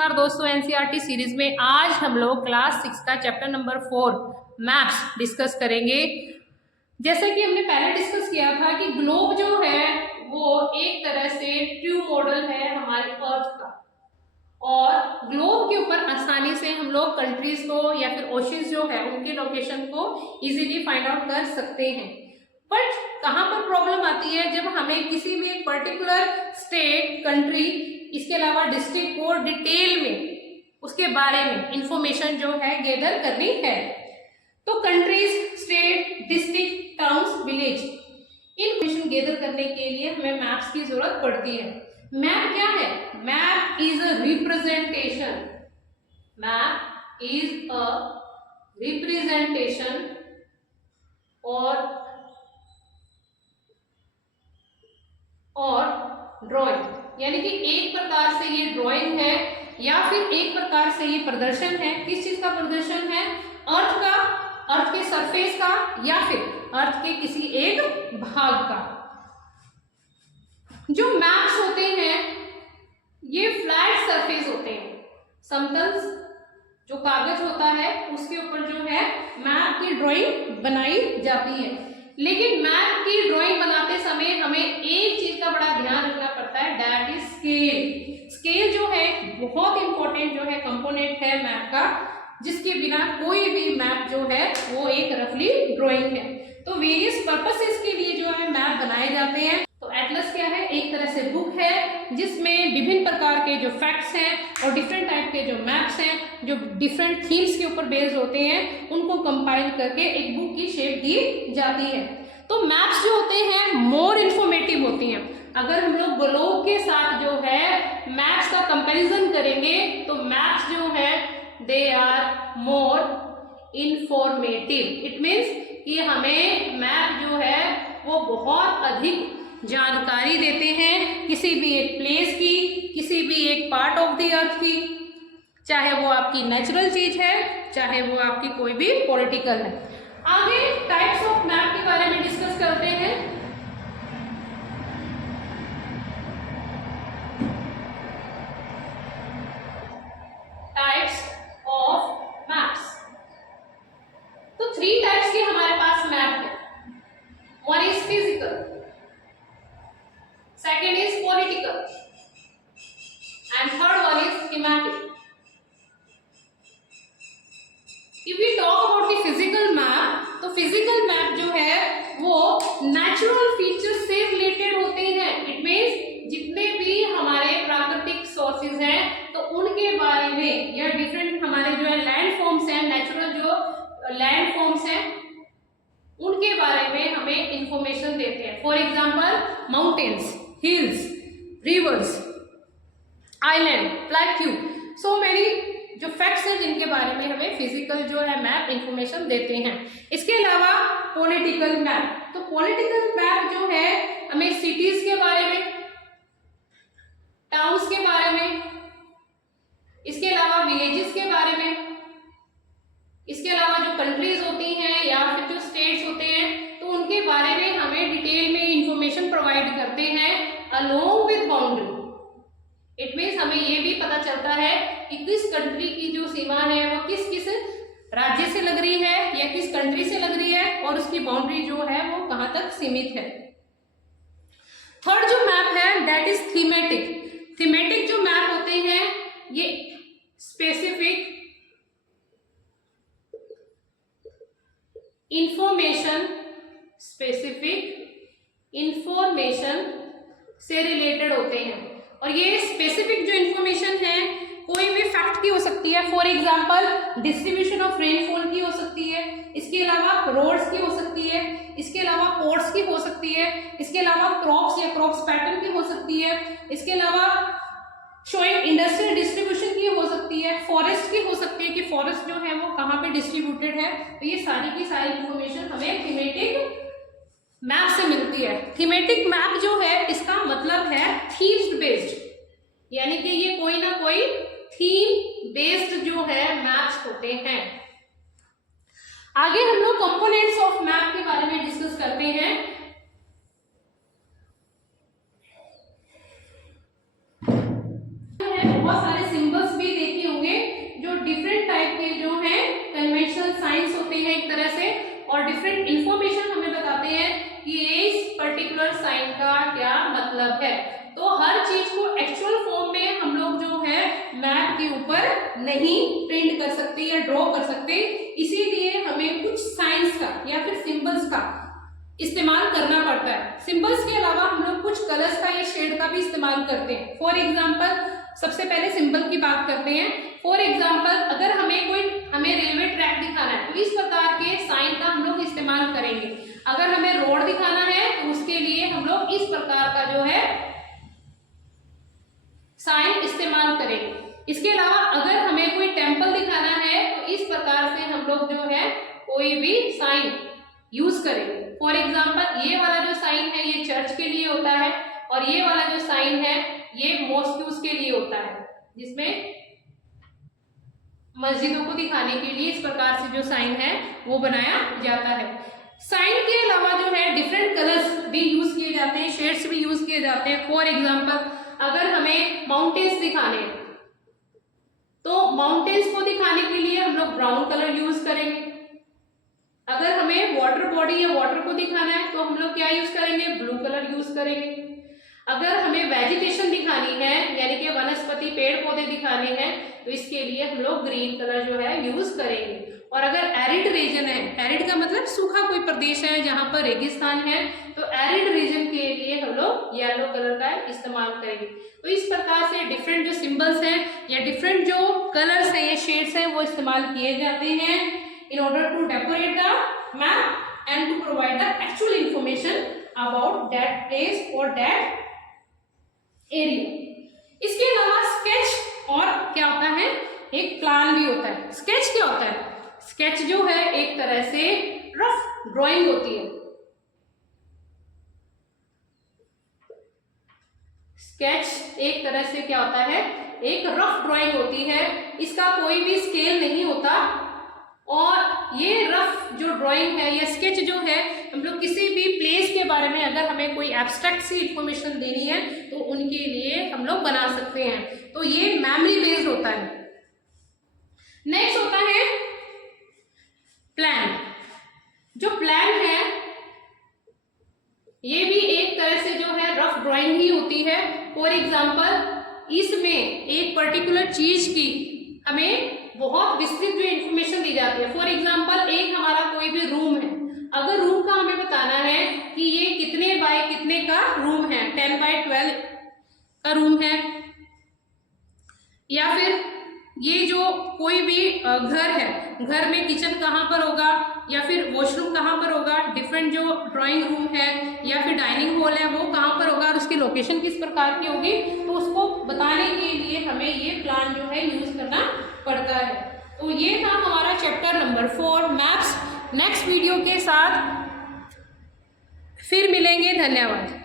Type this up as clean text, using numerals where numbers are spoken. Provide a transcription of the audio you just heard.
नमस्कार दोस्तों, NCERT series में आज हम लोग क्लास 6 का चैप्टर नंबर 4 मैप्स डिस्कस करेंगे। जैसे कि हमने पहले डिस्कस किया था कि ग्लोब जो है वो एक तरह से ट्रू मॉडल है हमारे अर्थ का, और ग्लोब के ऊपर आसानी से हम लोग कंट्रीज को या फिर ओशंस जो है उनके लोकेशन को इजीली फाइंड आउट कर सकते हैं। बट कहाँ पर प्रॉब्लम आती है, जब हमें किसी भी एक पर्टिकुलर स्टेट, कंट्री, इसके अलावा डिस्ट्रिक्ट को डिटेल में उसके बारे में इंफॉर्मेशन जो है गैदर करनी है। तो countries, state, district, towns, village, information gather करने के लिए हमें मैप्स की जरूरत पड़ती है। मैप क्या है? Map is a representation. Map is a representation और ड्राइंग, यानी कि एक प्रकार से ये ड्राइंग है या फिर एक प्रकार से ये प्रदर्शन है। किस चीज का प्रदर्शन है? अर्थ का, अर्थ के सरफेस का, या फिर अर्थ के किसी एक भाग का। जो मैप्स होते हैं ये फ्लैट सरफेस होते हैं। समतल जो कागज होता है उसके ऊपर जो है मैप की ड्राइंग बनाई जाती है। लेकिन मैप की ड्राइंग बनाते समय हमें एक चीज का बड़ा ध्यान रखना पड़ता है, दैट इज स्केल। स्केल जो है बहुत इंपॉर्टेंट जो है कंपोनेंट है मैप का, जिसके बिना कोई भी मैप जो है वो एक रफली ड्राइंग है। तो वेरियस पर्पसेस के लिए जो है मैप बनाए जाते हैं। तो एटलस क्या है? एक तरह से बुक है जिसमें विभिन्न प्रकार के जो फैक्ट्स हैं और डिफरेंट टाइप के जो मैप्स हैं, जो डिफरेंट थीम्स के ऊपर बेस्ड होते हैं, उनको कंपाइल करके एक बुक की शेप दी जाती है। तो मैप्स जो होते हैं मोर इंफॉर्मेटिव होती हैं। अगर हम लोग ग्लोब के साथ जो है मैप्स का कंपैरिजन करेंगे तो मैप्स जो है they are more informative. It means कि हमें मैप जो है वो बहुत अधिक जानकारी देते हैं किसी भी एक प्लेस की, किसी भी एक पार्ट ऑफ द अर्थ की, चाहे वो आपकी नेचुरल चीज है, चाहे वो आपकी कोई भी पॉलिटिकल है। आगे टाइप्स ऑफ मैप के बारे में डिस्कस करते हैं। Types of maps. तो 3 टाइप्स के हमारे पास मैप है। One is physical, second is political, and third one is thematic. If we talk about the physical map, तो physical map जो है वो natural features से related होते हैं। It means जितने भी हमारे प्राकृतिक sources हैं तो उनके बारे में, या different हमारे जो है land forms हैं, natural जो land forms हैं, उनके बारे में हमें इंफॉर्मेशन देते हैं। For example mountains, hills, reverse, island, plateau, so many जो फैक्ट्स हैं जिनके बारे में हमें फिजिकल जो है मैप इंफॉर्मेशन देते हैं। इसके अलावा पॉलिटिकल मैप, तो पॉलिटिकल मैप जो है हमें सिटीज के बारे में, टाउन्स के बारे में, इसके अलावा विलेजेस के बारे में, इसके अलावा जो कंट्रीज होती हैं या फिर जो स्टेट्स होते हैं तो उनके बारे में हमें डिटेल में इंफॉर्मेशन प्रोवाइड करते हैं along with boundary. It means हमें ये भी पता चलता है कि किस कंट्री की जो सीमा है वो किस किस राज्य से लग रही है या किस कंट्री से लग रही है, और उसकी बाउंड्री जो है वो कहाँ तक सीमित है। थर्ड जो मैप है दैट इज थीमेटिक। थीमेटिक जो मैप होते हैं ये स्पेसिफिक इंफॉर्मेशन से रिलेटेड होते हैं। और ये स्पेसिफिक जो इंफॉर्मेशन है कोई भी फैक्ट की हो सकती है। For example distribution of rainfall की हो सकती है, इसके अलावा रोड्स की हो सकती है, इसके अलावा पोर्ट्स की हो सकती है, इसके अलावा क्रॉप्स या क्रॉप्स पैटर्न की हो सकती है, इसके अलावा शोइंग इंडस्ट्रियल डिस्ट्रीब्यूशन की हो सकती है, फॉरेस्ट की हो सकती है कि फॉरेस्ट जो है वो कहाँ पे डिस्ट्रीब्यूटेड है। तो ये सारी की सारी इंफॉर्मेशन हमें थीमेटिक मैप से मिलती है। थीमेटिक मैप जो है इसका मतलब है थीम्स बेस्ड, यानी कि ये कोई ना कोई थीम बेस्ड जो है मैप्स होते हैं। आगे हम लोग कंपोनेंट्स ऑफ मैप के बारे में डिस्कस करते हैं। बहुत सारे सिंबल्स भी है, तो हर चीज को एक्चुअल फॉर्म में हम लोग जो है मैप के ऊपर नहीं प्रिंट कर सकते या ड्रॉ कर सकते, इसीलिए हमें कुछ साइंस का या फिर सिंबल्स का इस्तेमाल करना पड़ता है। सिंबल्स के अलावा हम लोग कुछ कलर्स का या शेड का भी इस्तेमाल करते हैं। फॉर एग्जाम्पल, सबसे पहले सिंबल की बात करते हैं। फॉर एग्जाम्पल, अगर हमें रेलवे ट्रैक दिखाना है तो इस प्रकार के साइन का हम लोग इस्तेमाल करेंगे। अगर हमें रोड दिखाना है तो उसके लिए हम लोग इस प्रकार का जो है साइन इस्तेमाल करेंगे। इसके अलावा अगर हमें कोई टेम्पल दिखाना है तो इस प्रकार से हम लोग जो है कोई भी साइन यूज करेंगे। फॉर एग्जाम्पल, ये वाला जो साइन है ये चर्च के लिए होता है, और ये वाला जो साइन है ये मॉस्क्यूज के लिए होता है, जिसमें मस्जिदों को दिखाने के लिए इस प्रकार से जो साइन है वो बनाया जाता है। साइन के अलावा जो है डिफरेंट कलर्स भी यूज किए जाते हैं, शेड्स भी यूज किए जाते हैं। फॉर एग्जाम्पल, अगर हमें माउंटेन्स दिखाने हैं तो माउंटेन्स को दिखाने के लिए हम लोग ब्राउन कलर यूज करेंगे। अगर हमें वाटर बॉडी या वाटर को दिखाना है तो हम लोग क्या यूज करेंगे, ब्लू कलर यूज करेंगे। अगर हमें वेजिटेशन दिखानी है यानी कि वनस्पति पेड़ पौधे दिखाने हैं तो इसके लिए हम लोग ग्रीन कलर जो है यूज करेंगे। और अगर एरिड रीजन है, एरिड का मतलब सूखा कोई प्रदेश है जहां पर रेगिस्तान है, तो एरिड रीजन के लिए हम लोग येलो कलर का इस्तेमाल करेंगे। तो इस प्रकार से डिफरेंट जो सिंबल्स हैं या डिफरेंट जो कलर्स हैं या शेड्स हैं वो इस्तेमाल किए जाते हैं in order to decorate the map and to provide the actual information about that place or that area. इसके अलावा स्केच और क्या होता है, एक प्लान भी होता है। स्केच क्या होता है, स्केच जो है एक तरह से रफ ड्राइंग होती है। स्केच एक तरह से क्या होता है, एक रफ ड्राइंग होती है, इसका कोई भी स्केल नहीं होता। और ये रफ जो ड्राइंग है या स्केच जो है, हम लोग किसी भी प्लेस के बारे में अगर हमें कोई एब्स्ट्रैक्ट सी इंफॉर्मेशन देनी है तो उनके लिए हम लोग बना सकते हैं। तो ये मेमोरी बेस्ड होता है। नेक्स्ट होता है प्लान। जो प्लान है ये भी एक तरह से जो है रफ ड्राइंग ही होती है। फॉर एग्जाम्पल, इसमें एक पर्टिकुलर चीज की हमें बहुत विस्तृत जो इन्फॉर्मेशन दी जाती है। फॉर एग्जाम्पल, एक हमारा कोई भी रूम है, अगर रूम का हमें बताना है कि ये कितने बाय कितने का रूम है, 10 बाय 12 का रूम है, या फिर ये जो कोई भी घर है, घर में किचन कहाँ पर होगा या फिर वॉशरूम कहाँ पर होगा, डिफरेंट जो ड्राइंग रूम है या फिर डाइनिंग हॉल है वो कहाँ पर होगा और उसकी लोकेशन किस प्रकार की होगी, तो उसको बताने के लिए हमें ये प्लान जो है यूज करना पड़ता है। तो ये था हमारा chapter number 4 maps. Next video के साथ फिर मिलेंगे। धन्यवाद।